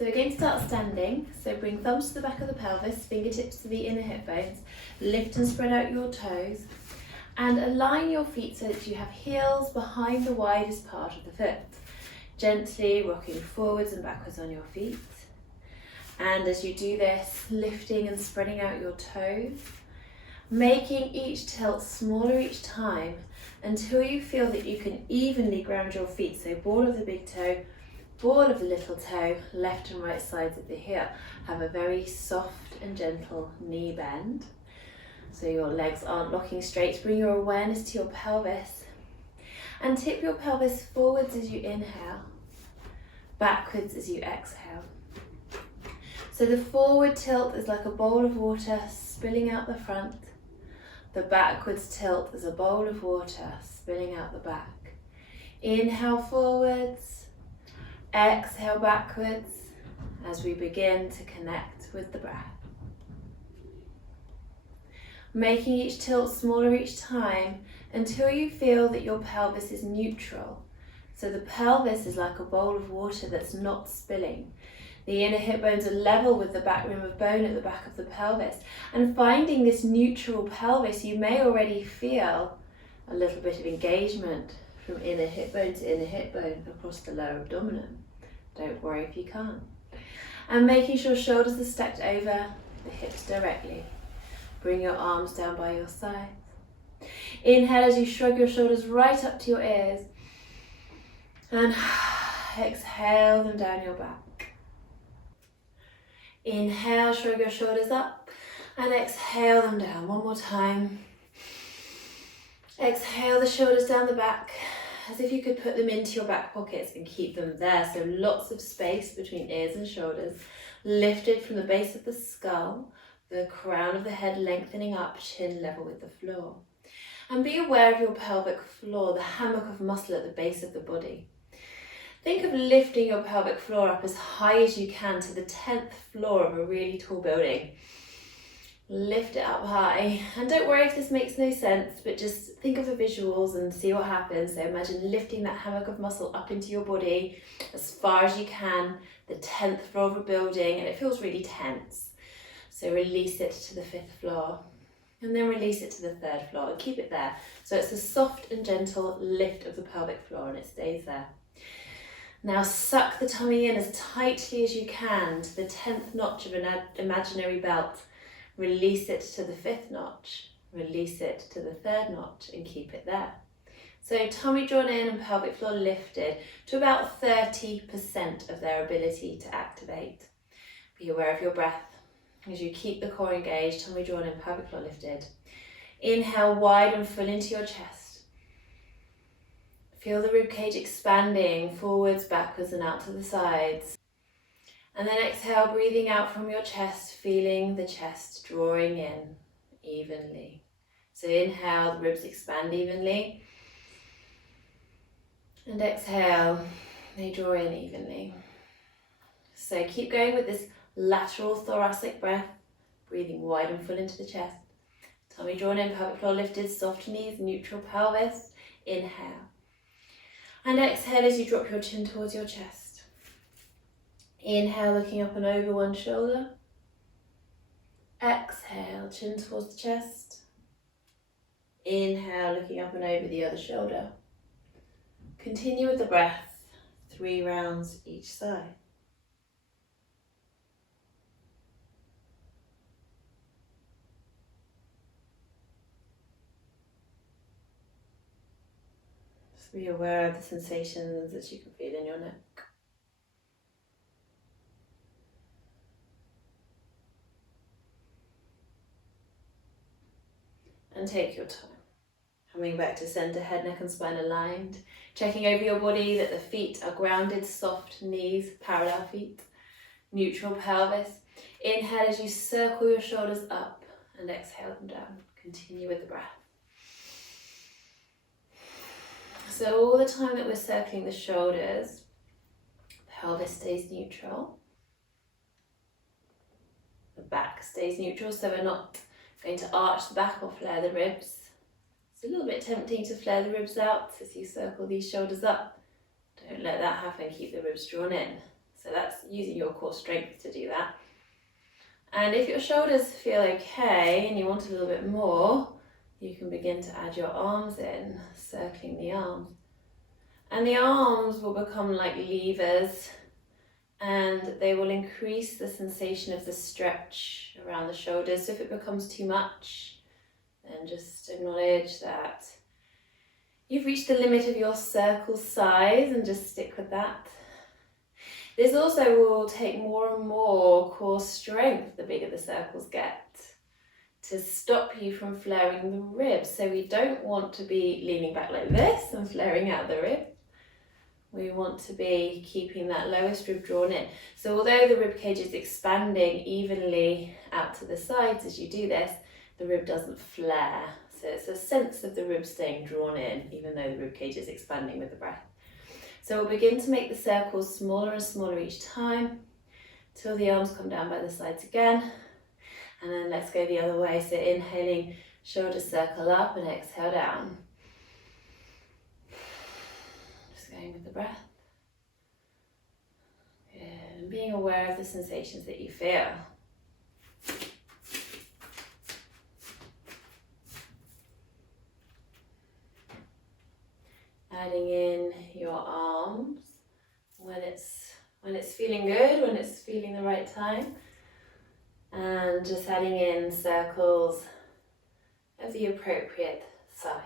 So we're going to start standing. So bring thumbs to the back of the pelvis, fingertips to the inner hip bones, lift and spread out your toes, and align your feet so that you have heels behind the widest part of the foot. Gently rocking forwards and backwards on your feet. And as you do this, lifting and spreading out your toes, making each tilt smaller each time until you feel that you can evenly ground your feet. So ball of the big toe, ball of the little toe, left and right sides of the heel. Have a very soft and gentle knee bend. So your legs aren't locking straight. Bring your awareness to your pelvis and tip your pelvis forwards as you inhale, backwards as you exhale. So the forward tilt is like a bowl of water spilling out the front. The backwards tilt is a bowl of water spilling out the back. Inhale forwards, exhale backwards as we begin to connect with the breath. Making each tilt smaller each time until you feel that your pelvis is neutral. So the pelvis is like a bowl of water that's not spilling. The inner hip bones are level with the back rim of bone at the back of the pelvis. And finding this neutral pelvis, you may already feel a little bit of engagement from inner hip bone to inner hip bone across the lower abdomen. Don't worry if you can't. And making sure shoulders are stacked over the hips directly. Bring your arms down by your sides. Inhale as you shrug your shoulders right up to your ears. And exhale them down your back. Inhale, shrug your shoulders up, and exhale them down. One more time. Exhale the shoulders down the back, as if you could put them into your back pockets and keep them there. So lots of space between ears and shoulders, lifted from the base of the skull, the crown of the head lengthening up, chin level with the floor. And be aware of your pelvic floor, the hammock of muscle at the base of the body. Think of lifting your pelvic floor up as high as you can to the 10th floor of a really tall building. Lift it up high. And don't worry if this makes no sense, but just think of the visuals and see what happens. So imagine lifting that hammock of muscle up into your body as far as you can, the 10th floor of a building, and it feels really tense. So release it to the 5th floor. And then release it to the 3rd floor and keep it there. So it's a soft and gentle lift of the pelvic floor and it stays there. Now suck the tummy in as tightly as you can to the 10th notch of an imaginary belt. Release it to the 5th notch. Release it to the 3rd notch and keep it there. So tummy drawn in and pelvic floor lifted to about 30% of their ability to activate. Be aware of your breath as you keep the core engaged, tummy drawn in, pelvic floor lifted. Inhale wide and full into your chest. Feel the ribcage expanding forwards, backwards and out to the sides. And then exhale, breathing out from your chest, feeling the chest drawing in evenly. So inhale, the ribs expand evenly. And exhale, they draw in evenly. So keep going with this lateral thoracic breath, breathing wide and full into the chest. Tummy drawn in, pelvic floor lifted, soft knees, neutral pelvis. Inhale. And exhale as you drop your chin towards your chest. Inhale, looking up and over one shoulder. Exhale, chin towards the chest. Inhale, looking up and over the other shoulder. Continue with the breath, 3 rounds each side. Be aware of the sensations that you can feel in your neck. And take your time. Coming back to center, head, neck and spine aligned. Checking over your body that the feet are grounded, soft knees, parallel feet, neutral pelvis. Inhale as you circle your shoulders up and exhale them down. Continue with the breath. So all the time that we're circling the shoulders, pelvis stays neutral. The back stays neutral, so we're not going to arch the back or flare the ribs. It's a little bit tempting to flare the ribs out as you circle these shoulders up. Don't let that happen, keep the ribs drawn in. So that's using your core strength to do that. And if your shoulders feel okay and you want a little bit more, you can begin to add your arms in, circling the arms. And the arms will become like levers, and they will increase the sensation of the stretch around the shoulders. So if it becomes too much, then just acknowledge that you've reached the limit of your circle size and just stick with that. This also will take more and more core strength the bigger the circles get, to stop you from flaring the ribs. So we don't want to be leaning back like this and flaring out the ribs. We want to be keeping that lowest rib drawn in. So although the rib cage is expanding evenly out to the sides as you do this, the rib doesn't flare. So it's a sense of the rib staying drawn in, even though the rib cage is expanding with the breath. So we'll begin to make the circles smaller and smaller each time, till the arms come down by the sides again. And then let's go the other way. So inhaling, shoulders circle up, and exhale down. Going with the breath. Good. And being aware of the sensations that you feel. Adding in your arms when it's feeling good, when it's feeling the right time. And just adding in circles of the appropriate size.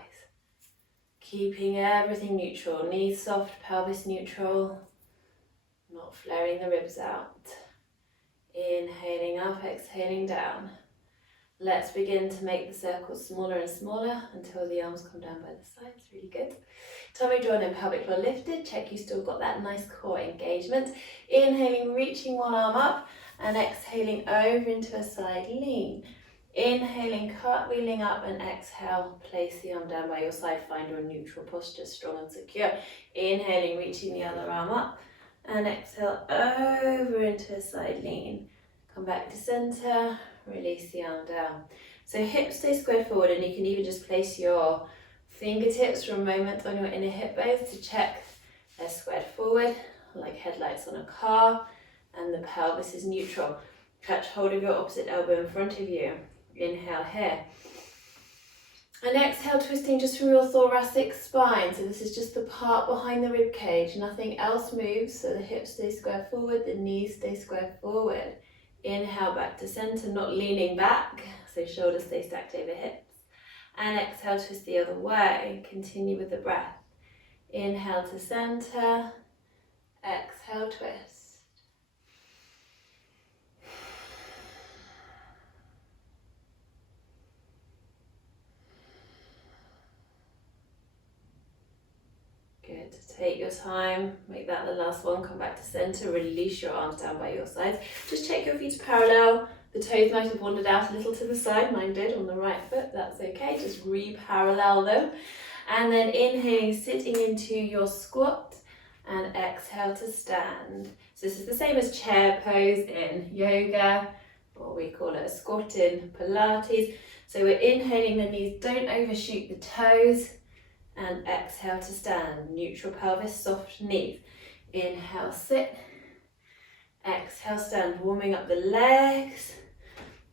Keeping everything neutral, knees soft, pelvis neutral, not flaring the ribs out. Inhaling up, exhaling down. Let's begin to make the circles smaller and smaller until the arms come down by the sides. Really good. Tummy drawn in, pelvic floor lifted. Check you still got that nice core engagement. Inhaling, reaching one arm up, and exhaling over into a side lean. Inhaling, cartwheeling up, and exhale, place the arm down by your side, find your neutral posture, strong and secure. Inhaling, reaching the other arm up, and exhale over into a side lean. Come back to center, release the arm down. So hips stay squared forward, and you can even just place your fingertips for a moment on your inner hip bones to check they're squared forward, like headlights on a car, and the pelvis is neutral. Catch hold of your opposite elbow in front of you. Inhale here. And exhale, twisting just from your thoracic spine. So this is just the part behind the rib cage. Nothing else moves. So the hips stay square forward, the knees stay square forward. Inhale back to center, not leaning back. So shoulders stay stacked over hips. And exhale, twist the other way. Continue with the breath. Inhale to center. Exhale, twist. Good. Take your time, make that the last one. Come back to center, release your arms down by your sides. Just check your feet are parallel. The toes might have wandered out a little to the side. Mine did on the right foot. That's okay. Just re-parallel them. And then inhaling, sitting into your squat, and exhale to stand. So this is the same as chair pose in yoga, or we call it a squat in Pilates. So we're inhaling, the knees don't overshoot the toes. And exhale to stand, neutral pelvis, soft knees. Inhale, sit. Exhale, stand, warming up the legs,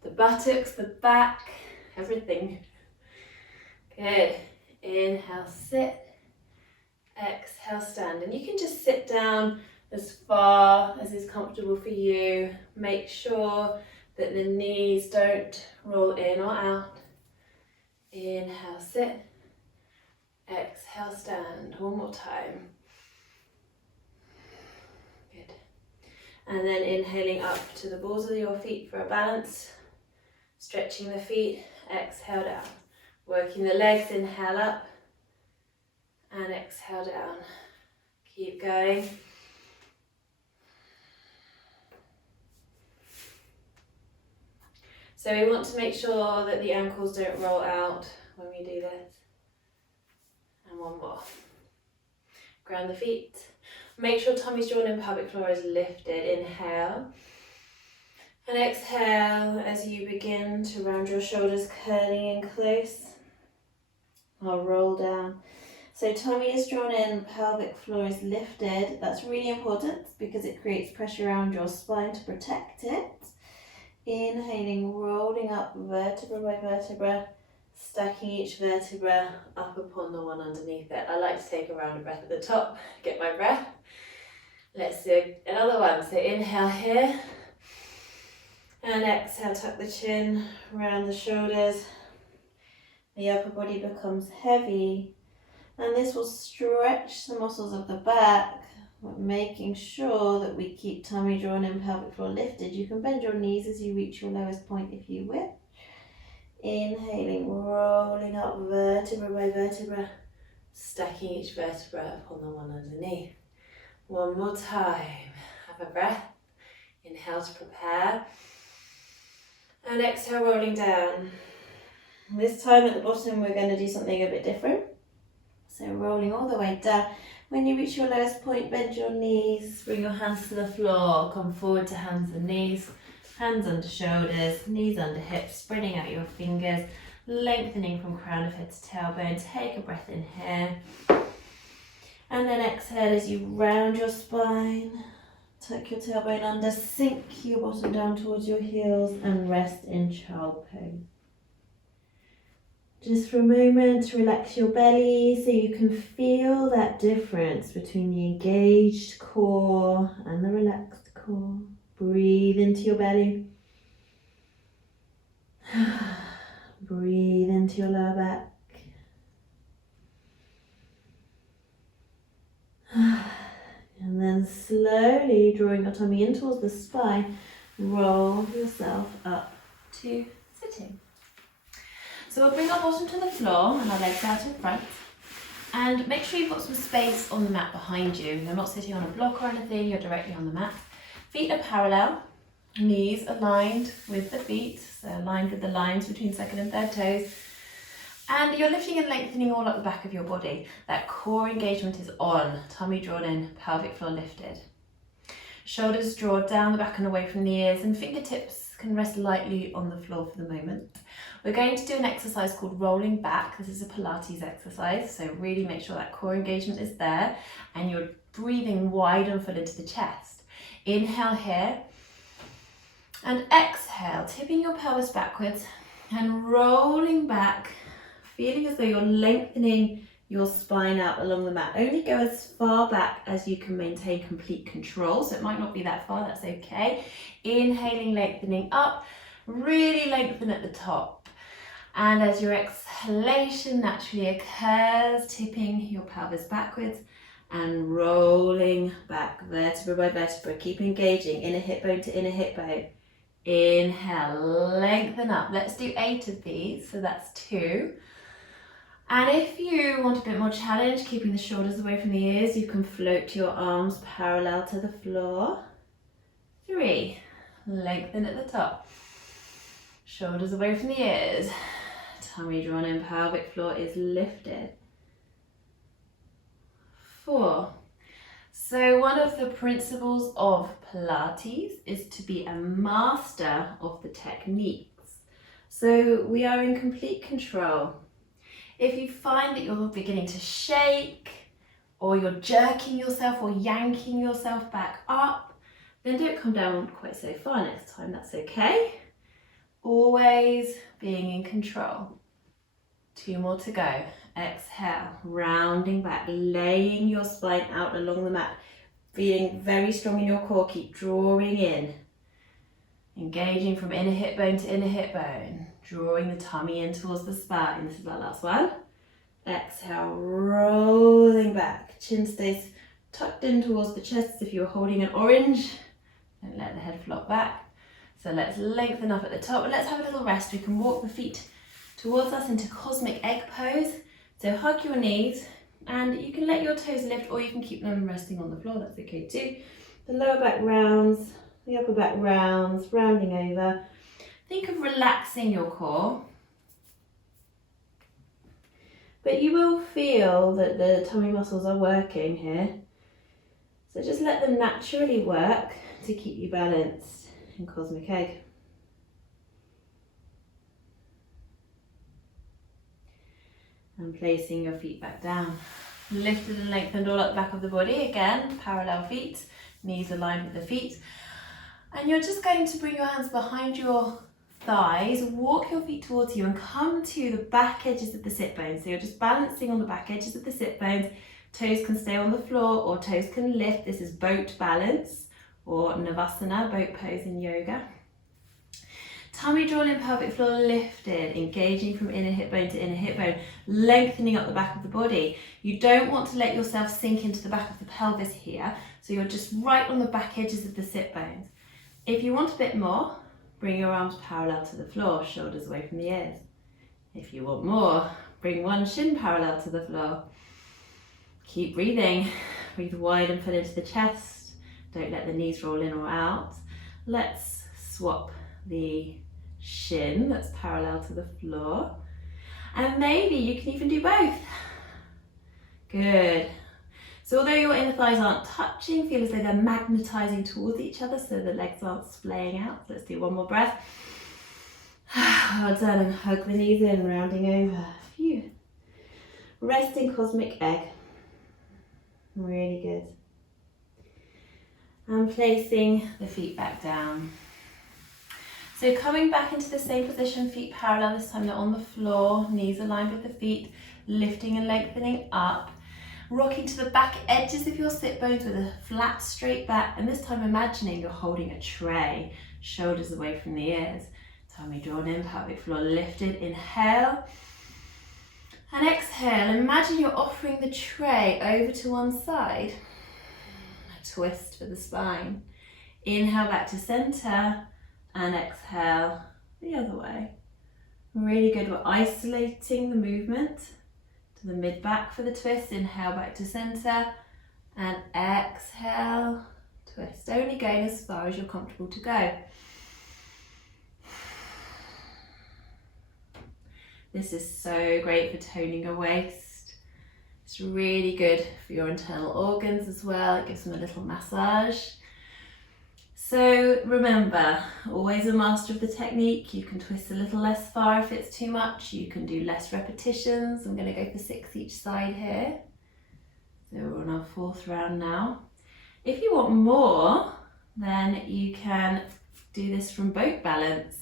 the buttocks, the back, everything. Good. Inhale, sit. Exhale, stand. And you can just sit down as far as is comfortable for you. Make sure that the knees don't roll in or out. Inhale, sit. Exhale, stand. One more time. Good. And then inhaling up to the balls of your feet for a balance. Stretching the feet. Exhale down. Working the legs. Inhale up. And exhale down. Keep going. So we want to make sure that the ankles don't roll out when we do this. And one more. Ground the feet. Make sure tummy's drawn in, pelvic floor is lifted. Inhale. And exhale as you begin to round your shoulders, curling in close. I'll roll down. So tummy is drawn in, pelvic floor is lifted. That's really important because it creates pressure around your spine to protect it. Inhaling, rolling up vertebra by vertebra, stacking each vertebra up upon the one underneath it. I like to take a round of breath at the top, get my breath. Let's do another one. So inhale here, and exhale, tuck the chin, round the shoulders. The upper body becomes heavy, and this will stretch the muscles of the back, making sure that we keep tummy drawn in, pelvic floor lifted. You can bend your knees as you reach your lowest point if you wish. Inhaling, rolling up vertebra by vertebra, stacking each vertebra upon the one underneath. One more time. Have a breath. Inhale to prepare. And exhale, rolling down. This time at the bottom, we're going to do something a bit different. So rolling all the way down. When you reach your lowest point, bend your knees, bring your hands to the floor, come forward to hands and knees, hands under shoulders, knees under hips, spreading out your fingers, lengthening from crown of head to tailbone. Take a breath in here. And then exhale as you round your spine, tuck your tailbone under, sink your bottom down towards your heels and rest in child pose. Just for a moment, relax your belly so you can feel that difference between the engaged core and the relaxed core. Breathe into your belly. Breathe into your lower back. And then slowly drawing your tummy in towards the spine, roll yourself up to sitting. So we'll bring our bottom to the floor and our legs out in front. And make sure you've got some space on the mat behind you. You're not sitting on a block or anything, you're directly on the mat. Feet are parallel, knees aligned with the feet, so aligned with the lines between second and third toes. And you're lifting and lengthening all up the back of your body. That core engagement is on, tummy drawn in, pelvic floor lifted. Shoulders draw down the back and away from the ears, and fingertips can rest lightly on the floor for the moment. We're going to do an exercise called rolling back. This is a Pilates exercise, so really make sure that core engagement is there and you're breathing wide and full into the chest. Inhale here and exhale, tipping your pelvis backwards and rolling back, feeling as though you're lengthening your spine out along the mat. Only go as far back as you can maintain complete control, so it might not be that far, that's okay. Inhaling, lengthening up, really lengthen at the top. And as your exhalation naturally occurs, tipping your pelvis backwards and rolling back vertebra by vertebra. Keep engaging, inner hip bone to inner hip bone. Inhale, lengthen up. Let's do 8 of these, so that's 2. And if you want a bit more challenge, keeping the shoulders away from the ears, you can float your arms parallel to the floor. 3, lengthen at the top. Shoulders away from the ears. Tummy drawn in, pelvic floor is lifted. 4. So one of the principles of Pilates is to be a master of the techniques. So we are in complete control. If you find that you're beginning to shake, or you're jerking yourself or yanking yourself back up, then don't come down quite so far next time, that's okay. Always being in control. 2 more to go. Exhale, rounding back, laying your spine out along the mat, feeling very strong in your core. Keep drawing in, engaging from inner hip bone to inner hip bone, drawing the tummy in towards the spine. This is our last one. Exhale, rolling back, chin stays tucked in towards the chest. If you're holding an orange, don't let the head flop back. So let's lengthen up at the top, and let's have a little rest. We can walk the feet towards us into cosmic egg pose. So hug your knees, and you can let your toes lift, or you can keep them resting on the floor, that's okay too. The lower back rounds, the upper back rounds, rounding over. Think of relaxing your core. But you will feel that the tummy muscles are working here. So just let them naturally work to keep you balanced in cosmic egg. And placing your feet back down. Lifted and lengthened all up the back of the body. Again, parallel feet, knees aligned with the feet. And you're just going to bring your hands behind your thighs, walk your feet towards you and come to the back edges of the sit bones. So you're just balancing on the back edges of the sit bones. Toes can stay on the floor or toes can lift. This is boat balance or Navasana, boat pose in yoga. Tummy drawn in, pelvic floor lifted, engaging from inner hip bone to inner hip bone, lengthening up the back of the body. You don't want to let yourself sink into the back of the pelvis here, so you're just right on the back edges of the sit bones. If you want a bit more, bring your arms parallel to the floor, shoulders away from the ears. If you want more, bring one shin parallel to the floor. Keep breathing. Breathe wide and pull into the chest. Don't let the knees roll in or out. Let's swap the shin that's parallel to the floor. And maybe you can even do both. Good. So although your inner thighs aren't touching, feel as though they're magnetizing towards each other so the legs aren't splaying out. Let's do one more breath. Well done, and hug the knees in, rounding over. Phew. Resting cosmic egg. Really good. And placing the feet back down. So coming back into the same position, feet parallel, this time they're on the floor, knees aligned with the feet, lifting and lengthening up. Rocking to the back edges of your sit bones with a flat, straight back, and this time imagining you're holding a tray, shoulders away from the ears. Tummy drawn in, pelvic floor lifted. Inhale. And exhale. Imagine you're offering the tray over to one side. A twist for the spine. Inhale back to center and exhale the other way. Really good. We're isolating the movement to the mid back for the twist. Inhale back to center and exhale, twist. Only going as far as you're comfortable to go. This is so great for toning your waist. It's really good for your internal organs as well. It gives them a little massage. So remember, always a master of the technique. You can twist a little less far if it's too much. You can do less repetitions. I'm going to go for 6 each side here. So we're on our 4th round now. If you want more, then you can do this from boat balance.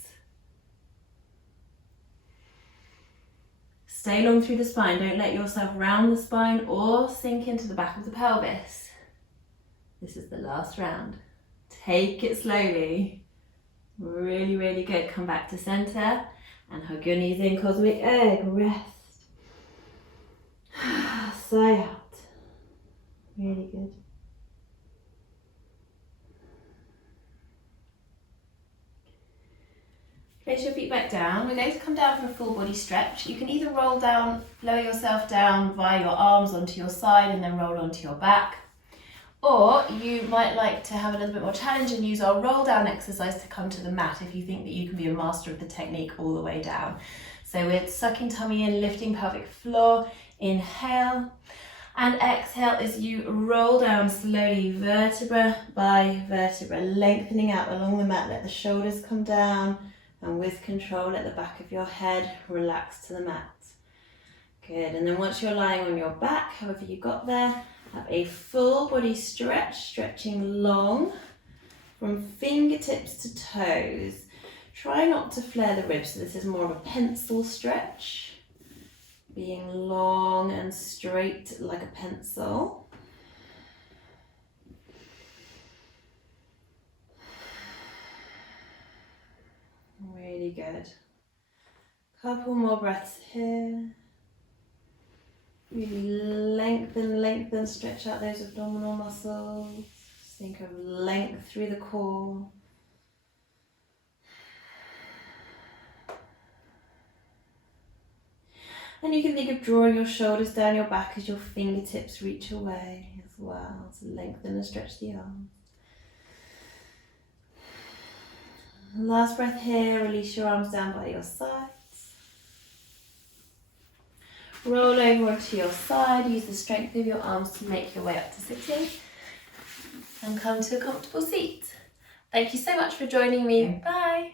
Stay long through the spine. Don't let yourself round the spine or sink into the back of the pelvis. This is the last round. Take it slowly. Really, really good. Come back to center and hug your knees in, cosmic egg. Rest. Sigh out. Really good. Place your feet back down. We're going to come down for a full body stretch. You can either roll down, lower yourself down via your arms onto your side and then roll onto your back. Or you might like to have a little bit more challenge and use our roll down exercise to come to the mat if you think that you can be a master of the technique all the way down. So we're sucking tummy in, lifting pelvic floor. Inhale and exhale as you roll down slowly, vertebra by vertebra, lengthening out along the mat. Let the shoulders come down. And with control, let the back of your head relax to the mat. Good, and then once you're lying on your back, however you got there, have a full body stretch, stretching long from fingertips to toes. Try not to flare the ribs, so this is more of a pencil stretch. Being long and straight like a pencil. Really good. Couple more breaths here. Really lengthen, stretch out those abdominal muscles. Think of length through the core. And you can think of drawing your shoulders down your back as your fingertips reach away as well. So lengthen and stretch the arms. Last breath here, release your arms down by your sides. Roll over onto your side, use the strength of your arms to make your way up to sitting. And come to a comfortable seat. Thank you so much for joining me. Bye.